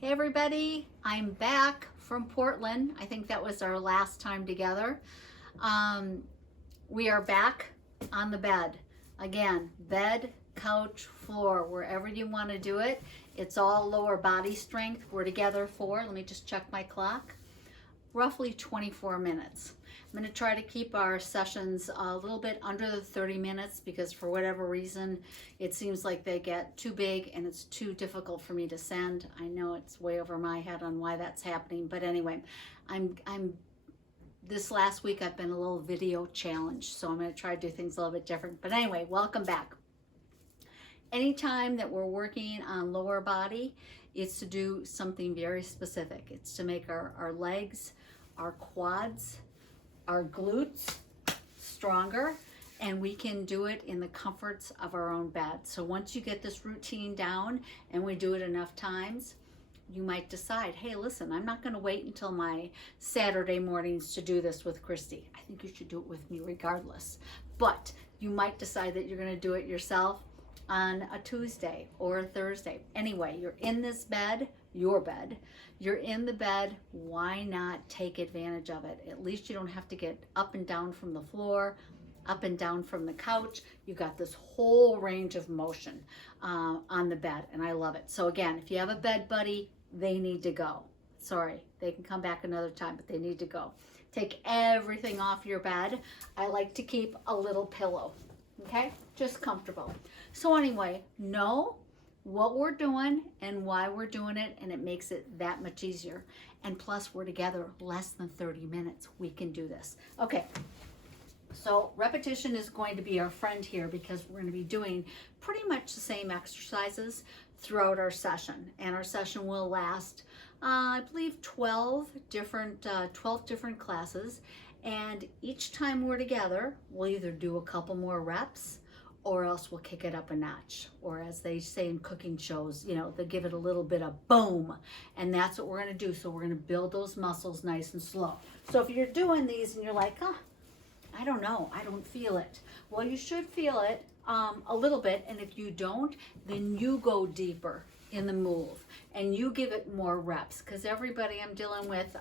Hey everybody, I'm back from Portland. I think that was our last time together. Um, we are back on the bed. Again, bed, couch, floor, wherever you want to do it. It's all lower body strength. We're together for, let me just check my clock, roughly 24 minutes. I'm going to try to keep our sessions a little bit under the 30 minutes because for whatever reason, it seems like they get too big and it's too difficult for me to send. I know it's way over my head on why that's happening, but anyway, this last week I've been a little video challenged, so I'm going to try to do things a little bit different. But anyway, welcome back. Anytime that we're working on lower body, it's to do something very specific. It's to make our legs, our quads, our glutes stronger, and we can do it in the comforts of our own bed. So once you get this routine down and we do it enough times, you might decide, hey, listen, I'm not going to wait until my Saturday mornings to do this with Christy. I think you should do it with me regardless. But you might decide that you're going to do it yourself on a Tuesday or a Thursday. Anyway, you're in this bed, your bed. You're in the bed, why not take advantage of it? At least you don't have to get up and down from the floor, up and down from the couch. You got this whole range of motion on the bed, and I love it. So again, if you have a bed buddy, they need to go. Sorry, they can come back another time, but they need to go. Take everything off your bed. I like to keep a little pillow, okay? Just comfortable. So anyway, know what we're doing and why we're doing it, and it makes it that much easier. And plus, we're together less than 30 minutes. We can do this. Okay, so repetition is going to be our friend here because we're going to be doing pretty much the same exercises throughout our session. And our session will last, I believe, 12 different classes. And each time we're together, we'll either do a couple more reps or else we'll kick it up a notch. Or as they say in cooking shows, you know, they give it a little bit of boom. And that's what we're going to do. So we're going to build those muscles nice and slow. So if you're doing these and you're like, I don't know, I don't feel it. Well, you should feel it a little bit. And if you don't, then you go deeper in the move and you give it more reps, because everybody I'm dealing with,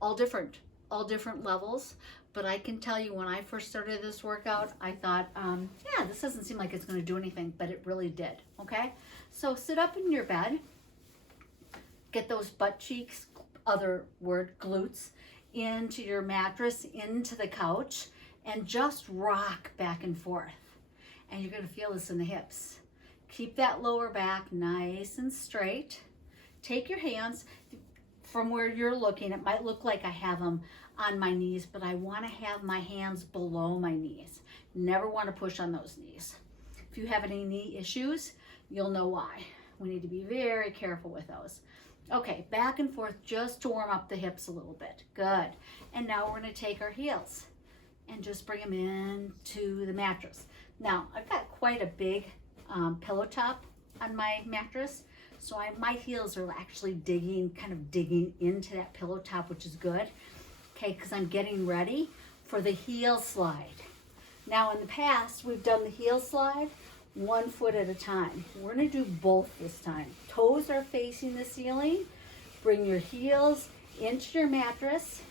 all different levels. But I can tell you, when I first started this workout, I thought, yeah, this doesn't seem like it's going to do anything, but it really did. Okay, so sit up in your bed, get those butt cheeks, other word, glutes, into your mattress, into the couch, and just rock back and forth. And you're going to feel this in the hips. Keep that lower back nice and straight. Take your hands from where you're looking. It might look like I have them on my knees, but I want to have my hands below my knees. Never want to push on those knees. If you have any knee issues, you'll know why. We need to be very careful with those. Okay, back and forth just to warm up the hips a little bit. Good. And now we're going to take our heels and just bring them into the mattress. Now, I've got quite a big pillow top on my mattress, so my heels are actually kind of digging into that pillow top, which is good. Okay, because I'm getting ready for the heel slide. Now, in the past, we've done the heel slide 1 foot at a time. We're going to do both this time. Toes are facing the ceiling. Bring your heels into your mattress.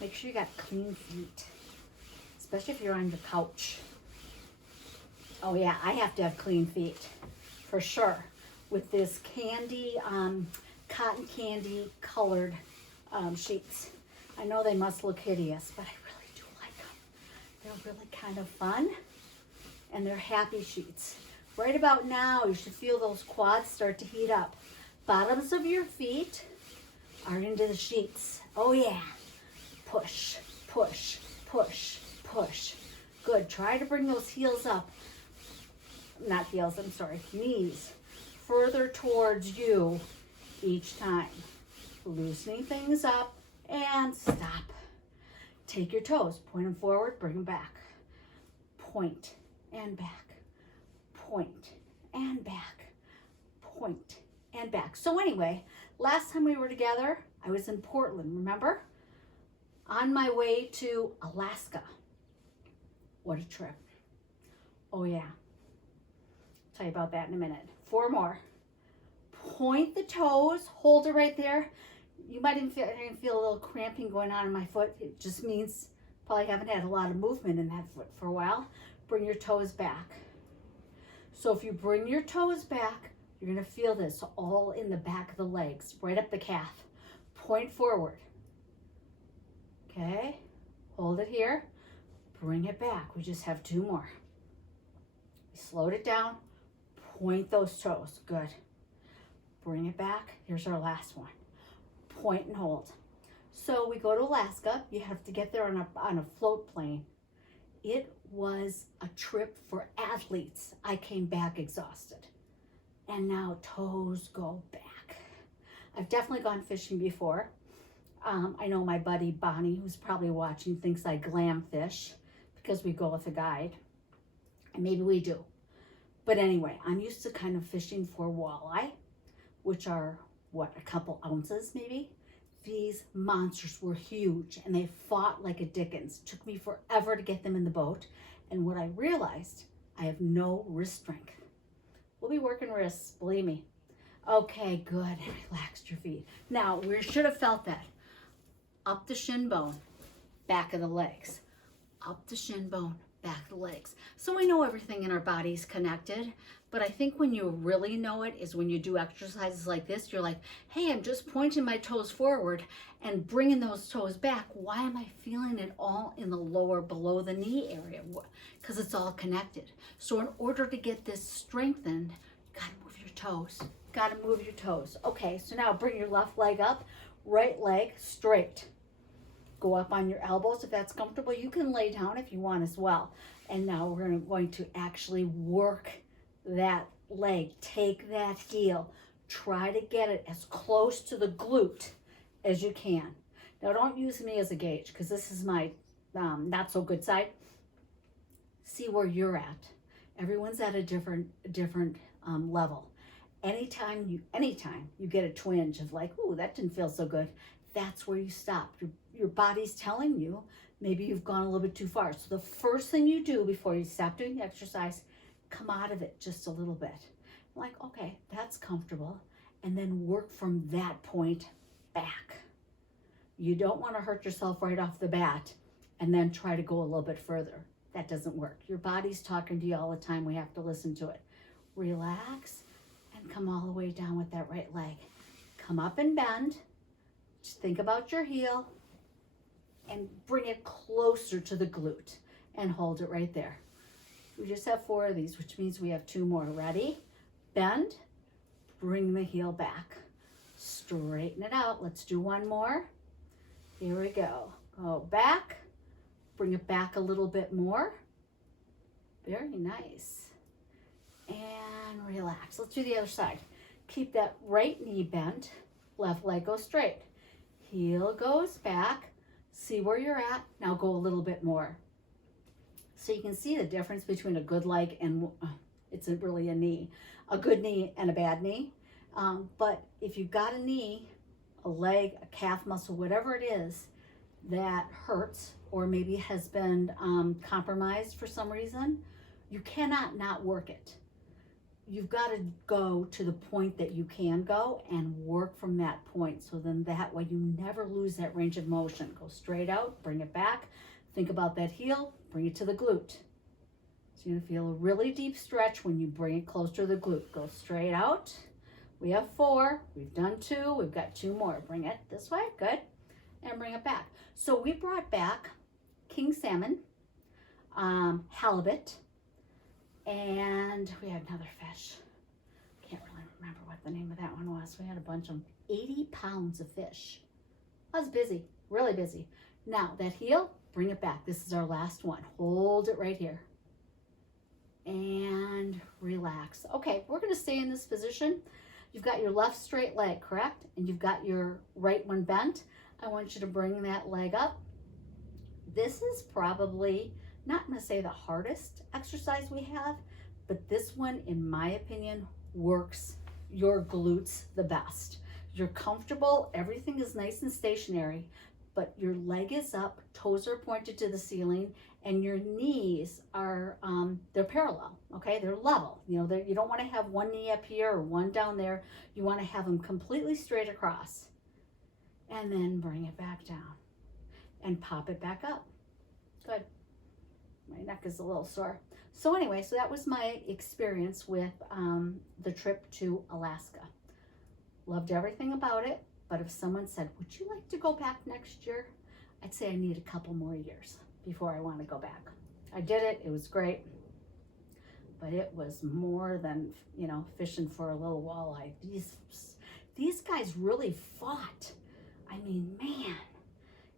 Make sure you got clean feet, especially if you're on the couch. Oh yeah, I have to have clean feet for sure with this candy, cotton candy colored sheets. I know they must look hideous, but I really do like them. They're really kind of fun, and they're happy sheets. Right about now, you should feel those quads start to heat up. Bottoms of your feet are into the sheets. Oh yeah. Push, push, push, push. Good. Try to bring those heels up. Not heels, I'm sorry. Knees further towards you each time. Loosening things up and stop. Take your toes, point them forward, bring them back. Point and back. Point and back. Point and back. So anyway, last time we were together, I was in Portland, remember? On my way to Alaska. What a trip. Oh yeah. Tell you about that in a minute. 4 more. Point the toes, hold it right there. You might even feel a little cramping going on in my foot. It just means probably haven't had a lot of movement in that foot for a while. Bring your toes back. So if you bring your toes back, you're gonna feel this all in the back of the legs, right up the calf. Point forward. Okay, hold it here. Bring it back. We just have 2 more. We slowed it down. Point those toes. Good. Bring it back. Here's our last one. Point and hold. So we go to Alaska. You have to get there on a float plane. It was a trip for athletes. I came back exhausted. And now toes go back. I've definitely gone fishing before. I know my buddy Bonnie, who's probably watching, thinks I glam fish because we go with a guide. And maybe we do. But anyway, I'm used to kind of fishing for walleye, which are, what, a couple ounces maybe? These monsters were huge and they fought like a Dickens. It took me forever to get them in the boat. And what I realized, I have no wrist strength. We'll be working wrists, believe me. Okay, good. Relaxed your feet. Now, we should have felt that. Up the shin bone, back of the legs. Up the shin bone, back of the legs. So we know everything in our body is connected, but I think when you really know it is when you do exercises like this. You're like, hey, I'm just pointing my toes forward and bringing those toes back. Why am I feeling it all in the lower, below the knee area? Because it's all connected. So in order to get this strengthened, you gotta move your toes. Gotta move your toes. Okay, so now bring your left leg up, right leg straight. Go up on your elbows if that's comfortable. You can lay down if you want as well. And now we're going to actually work that leg. Take that heel. Try to get it as close to the glute as you can. Now don't use me as a gauge because this is my not so good side. See where you're at. Everyone's at a different level. Anytime you get a twinge of like, ooh, that didn't feel so good, that's where you stop. Your body's telling you maybe you've gone a little bit too far. So the first thing you do before you stop doing the exercise, come out of it just a little bit. Like, okay, that's comfortable. And then work from that point back. You don't want to hurt yourself right off the bat and then try to go a little bit further. That doesn't work. Your body's talking to you all the time. We have to listen to it. Relax and come all the way down with that right leg. Come up and bend. Just think about your heel and bring it closer to the glute and hold it right there. We just have 4 of these, which means we have 2 more. Ready? Bend, bring the heel back. Straighten it out. Let's do 1 more. Here we go. Go back, bring it back a little bit more. Very nice. And relax. Let's do the other side. Keep that right knee bent, left leg goes straight. Heel goes back. See where you're at. Now go a little bit more. So you can see the difference between a good leg and it's really a knee. A good knee and a bad knee. But if you've got a knee, a leg, a calf muscle, whatever it is that hurts or maybe has been compromised for some reason, you cannot not work it. You've got to go to the point that you can go and work from that point. So then that way you never lose that range of motion. Go straight out, bring it back. Think about that heel, bring it to the glute. So you're gonna feel a really deep stretch when you bring it close to the glute. Go straight out. We have 4, we've done 2, we've got 2 more. Bring it this way, good. And bring it back. So we brought back king salmon, halibut, and we had another fish. Can't really remember what the name of that one was. We had a bunch of 80 pounds of fish. I was busy, really busy. Now that heel, bring it back. This is our last one. Hold it right here. And relax. Okay, we're gonna stay in this position. You've got your left straight leg, correct? And you've got your right one bent. I want you to bring that leg up. This is probably, not gonna say the hardest exercise we have, but this one, in my opinion, works your glutes the best. You're comfortable, everything is nice and stationary, but your leg is up, toes are pointed to the ceiling, and your knees are, they're parallel, okay? They're level. You know, you don't want to have one knee up here or one down there. You want to have them completely straight across. And then bring it back down and pop it back up. Good. My neck is a little sore. So anyway, so that was my experience with the trip to Alaska. Loved everything about it, but if someone said, would you like to go back next year? I'd say I need a couple more years before I want to go back. I did it, it was great, but it was more than, you know, fishing for a little walleye. These guys really fought. I mean, man.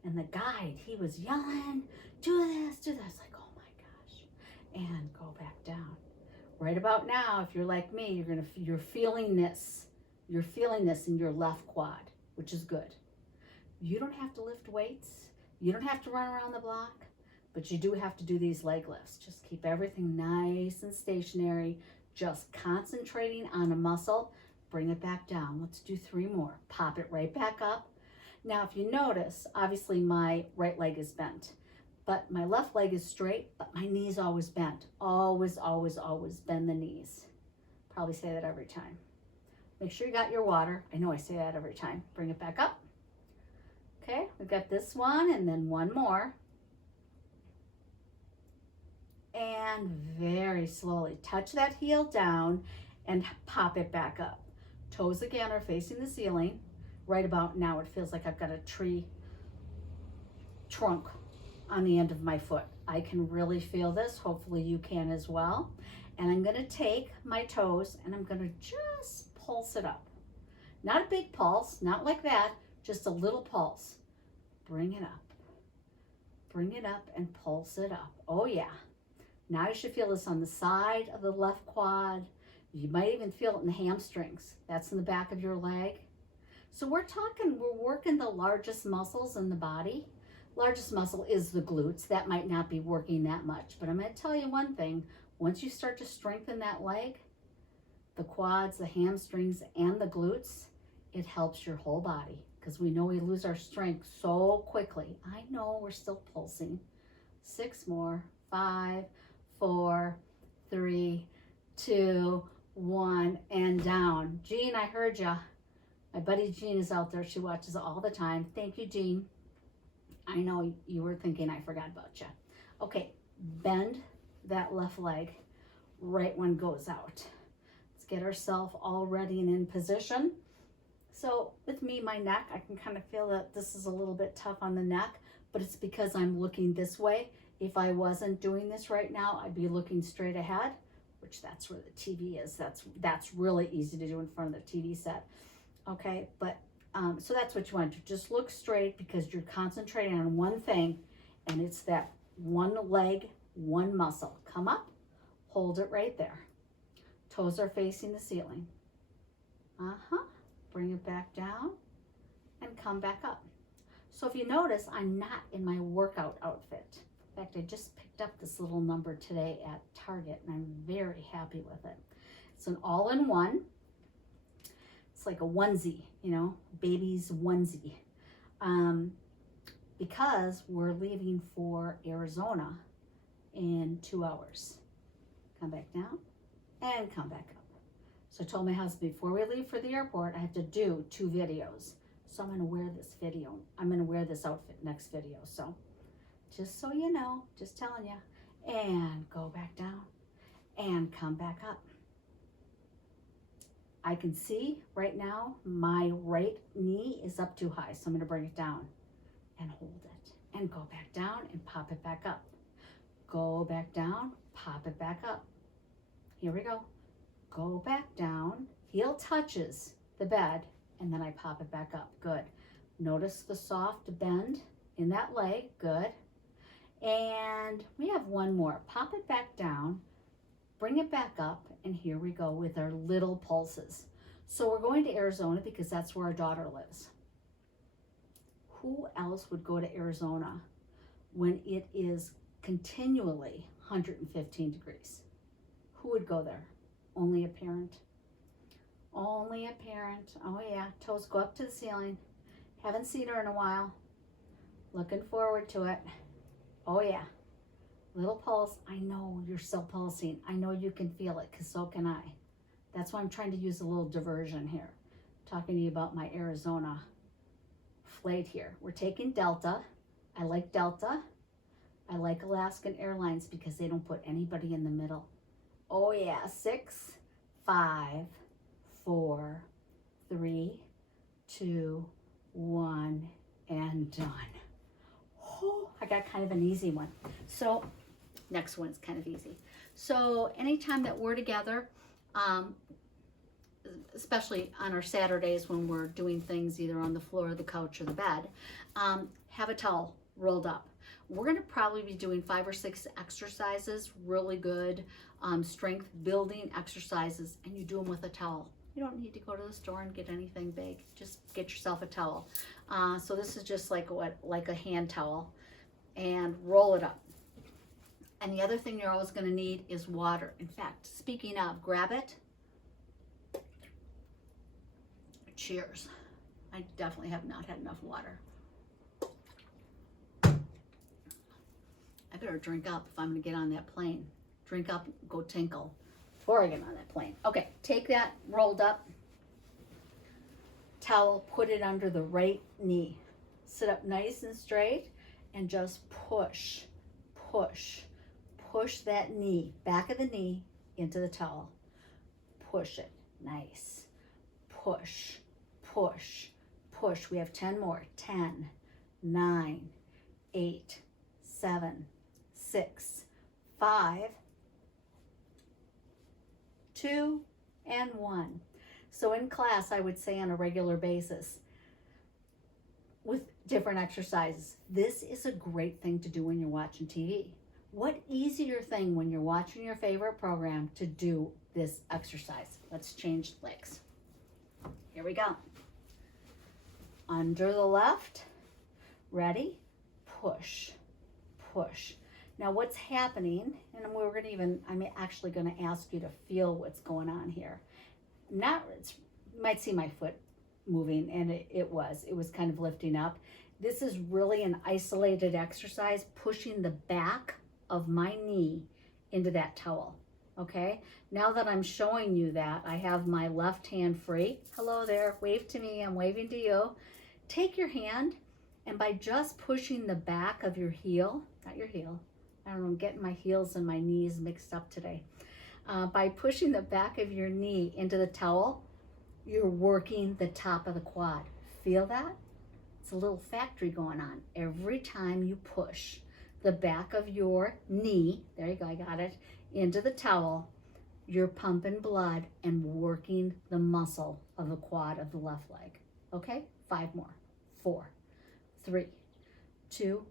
And the guide, he was yelling, do this, like, oh my gosh, and go back down. Right about now, if you're like me, you're feeling this. You're feeling this in your left quad, which is good. You don't have to lift weights. You don't have to run around the block, but you do have to do these leg lifts. Just keep everything nice and stationary, just concentrating on a muscle. Bring it back down. Let's do 3 more. Pop it right back up. Now, if you notice, obviously my right leg is bent, but my left leg is straight, but my knee's always bent. Always, always, always bend the knees. Probably say that every time. Make sure you got your water. I know I say that every time. Bring it back up. Okay, we've got this one and then one more. And very slowly touch that heel down and pop it back up. Toes again are facing the ceiling. Right about now, it feels like I've got a tree trunk on the end of my foot. I can really feel this. Hopefully you can as well. And I'm gonna take my toes and I'm gonna just pulse it up. Not a big pulse, not like that, just a little pulse. Bring it up. Bring it up and pulse it up. Oh yeah. Now you should feel this on the side of the left quad. You might even feel it in the hamstrings. That's in the back of your leg. So we're working the largest muscles in the body. Largest muscle is the glutes. That might not be working that much, but I'm going to tell you one thing. Once you start to strengthen that leg, the quads, the hamstrings, and the glutes, it helps your whole body because we know we lose our strength so quickly. I know we're still pulsing. 6 more. 5, 4, 3, 2, 1, and down. Jean, I heard ya. My buddy Jean is out there. She watches all the time. Thank you, Jean. I know you were thinking I forgot about you. Okay, bend that left leg right when it goes out. Let's get ourselves all ready and in position. So with me, my neck, I can kind of feel that this is a little bit tough on the neck, but it's because I'm looking this way. If I wasn't doing this right now, I'd be looking straight ahead, which that's where the TV is. That's really easy to do in front of the TV set. Okay, but so that's what you want to do. Just look straight because you're concentrating on one thing, and it's that one leg, one muscle. Come up, hold it right there. Toes are facing the ceiling. Bring it back down and come back up. So if you notice, I'm not in my workout outfit. In fact, I just picked up this little number today at Target, and I'm very happy with it. It's an all-in-one. It's like a onesie, you know, baby's onesie. Because we're leaving for Arizona in 2 hours. Come back down and come back up. So I told my husband before we leave for the airport, I have to do 2 videos. So I'm gonna wear this video. I'm gonna wear this outfit next video. So just so you know, just telling you. And go back down and come back up. I can see right now my right knee is up too high, so I'm going to bring it down and hold it and go back down and pop it back up. Go back down, pop it back up. Here we go. Go back down, heel touches the bed, and then I pop it back up. Good. Notice the soft bend in that leg. Good. And we have one more. Pop it back down, bring it back up, and here we go with our little pulses. So we're going to Arizona because that's where our daughter lives. Who else would go to Arizona when it is continually 115 degrees? Who would go there? Only a parent. Only a parent. Oh yeah, toes go up to the ceiling. Haven't seen her in a while. Looking forward to it. Oh yeah. Little pulse. I know you're still pulsing. I know you can feel it, because so can I. That's why I'm trying to use a little diversion here. Talking to you about my Arizona flight here. We're taking Delta. I like Delta. I like Alaskan Airlines because they don't put anybody in the middle. Oh yeah, 6, 5, 4, 3, 2, 1, and done. Oh, I got kind of an easy one. So next one's kind of easy. So anytime that we're together, especially on our Saturdays when we're doing things either on the floor, the couch, or the bed, have a towel rolled up. We're going to probably be doing 5 or 6 exercises, really good strength building exercises, and you do them with a towel. You don't need to go to the store and get anything big. Just get yourself a towel. So this is just like a hand towel, and roll it up. And the other thing you're always going to need is water. In fact, speaking of, grab it. Cheers. I definitely have not had enough water. I better drink up if I'm going to get on that plane. Drink up, go tinkle before I get on that plane. Okay, take that rolled up towel, put it under the right knee. Sit up nice and straight and just push, push, push that knee, back of the knee into the towel. Push it, nice. Push, push, push. We have 10 more. 10, 9, 8, 7, 6, 5, 2, and 1. So in class, I would say on a regular basis with different exercises, this is a great thing to do when you're watching TV. What easier thing when you're watching your favorite program to do this exercise? Let's change legs. Here we go. Under the left. Ready? Push, push. Now what's happening, and I'm actually going to ask you to feel what's going on here. You might see my foot moving, and it was kind of lifting up. This is really an isolated exercise, pushing the back of my knee into that towel. Okay, now that I'm showing you that, I have my left hand free. Hello there, wave to me, I'm waving to you. Take your hand, and by just pushing the back of your heel, not your heel, I don't know, I'm getting my heels and my knees mixed up today. By pushing the back of your knee into the towel, you're working the top of the quad. Feel that? It's a little factory going on. Every time you push the back of your knee, there you go, I got it, into the towel, you're pumping blood and working the muscle of the quad of the left leg. Okay, 5 more. 4, 3, 2,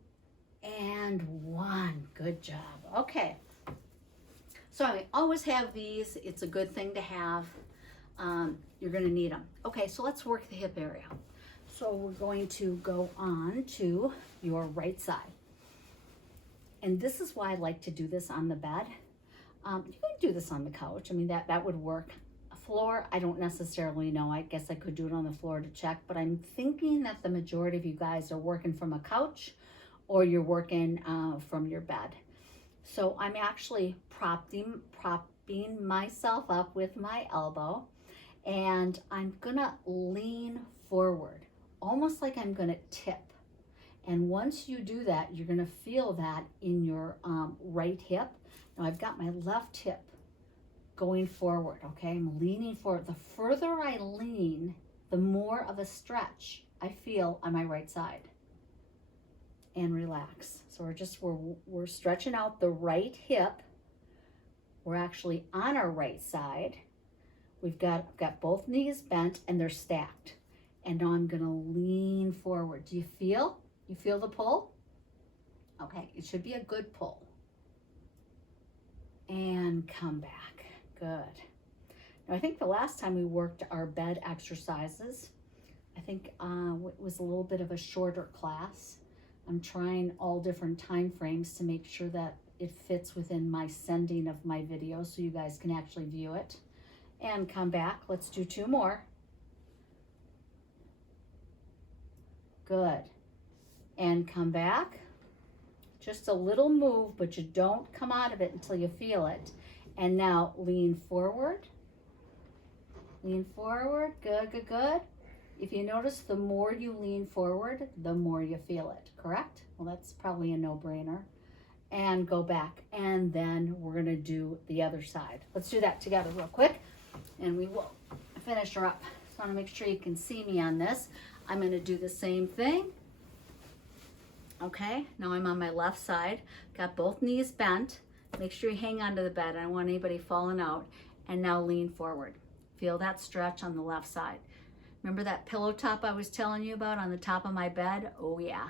and 1. Good job. Okay. So I always have these. It's a good thing to have. You're going to need them. Okay, so let's work the hip area. So we're going to go on to your right side. And this is why I like to do this on the bed. You can do this on the couch. I mean, that would work. Floor, I don't necessarily know. I guess I could do it on the floor to check, but I'm thinking that the majority of you guys are working from a couch or you're working from your bed. So I'm actually propping myself up with my elbow, and I'm gonna lean forward, almost like I'm gonna tip. And once you do that, you're gonna feel that in your right hip. Now I've got my left hip going forward, okay? I'm leaning forward. The further I lean, the more of a stretch I feel on my right side. And relax. So we're stretching out the right hip. We're actually on our right side. I've got both knees bent and they're stacked. And now I'm gonna lean forward. Do you feel? You feel the pull? Okay, it should be a good pull. And come back. Good. Now I think the last time we worked our bed exercises, I think it was a little bit of a shorter class. I'm trying all different time frames to make sure that it fits within my sending of my video so you guys can actually view it. And come back. Let's do 2 more. Good. and come back. Just a little move, but you don't come out of it until you feel it. And now lean forward. Lean forward. Good, good, good. If you notice, the more you lean forward, the more you feel it, correct? Well, that's probably a no-brainer. And go back. And then we're going to do the other side. Let's do that together real quick. And we will finish her up. So I want to make sure you can see me on this. I'm going to do the same thing. Okay, now I'm on my left side. Got both knees bent. Make sure you hang onto the bed. I don't want anybody falling out. And now lean forward. Feel that stretch on the left side. Remember that pillow top I was telling you about on the top of my bed? Oh yeah.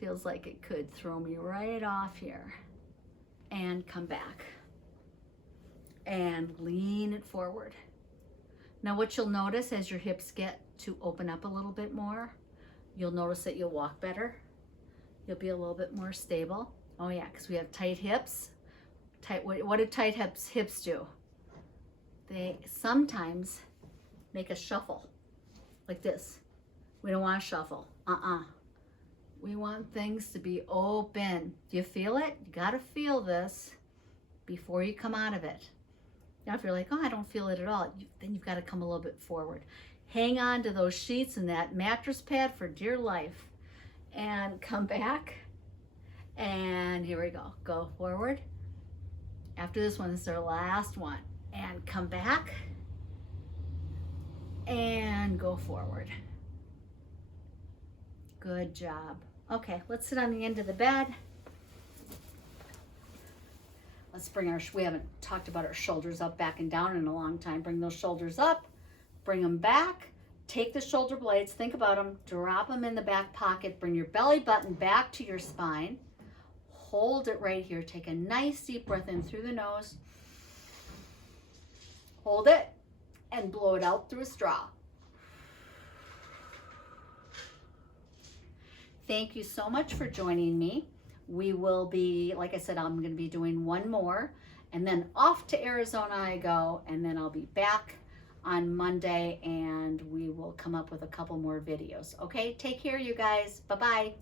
Feels like it could throw me right off here. And come back. And lean it forward. Now what you'll notice as your hips get to open up a little bit more, you'll notice that you'll walk better. You'll be a little bit more stable. Oh yeah, because we have tight hips. What do tight hips do? They sometimes make us shuffle like this. We don't want to shuffle. We want things to be open. Do you feel it? You got to feel this before you come out of it. Now if you're like, oh, I don't feel it at all, then you've got to come a little bit forward. Hang on to those sheets and that mattress pad for dear life. And come back. And here we go. Go forward. After this one, this is our last one. And come back. And go forward. Good job. Okay, let's sit on the end of the bed. Let's bring we haven't talked about our shoulders up, back, and down in a long time. Bring those shoulders up. Bring them back. Take the shoulder blades, think about them, drop them in the back pocket, bring your belly button back to your spine, hold it right here. Take a nice deep breath in through the nose, hold it, and blow it out through a straw. Thank you so much for joining me. We will be, like I said, I'm going to be doing one more, and then off to Arizona I go, and then I'll be back on Monday, and we will come up with a couple more videos. Okay, take care, you guys. Bye-bye.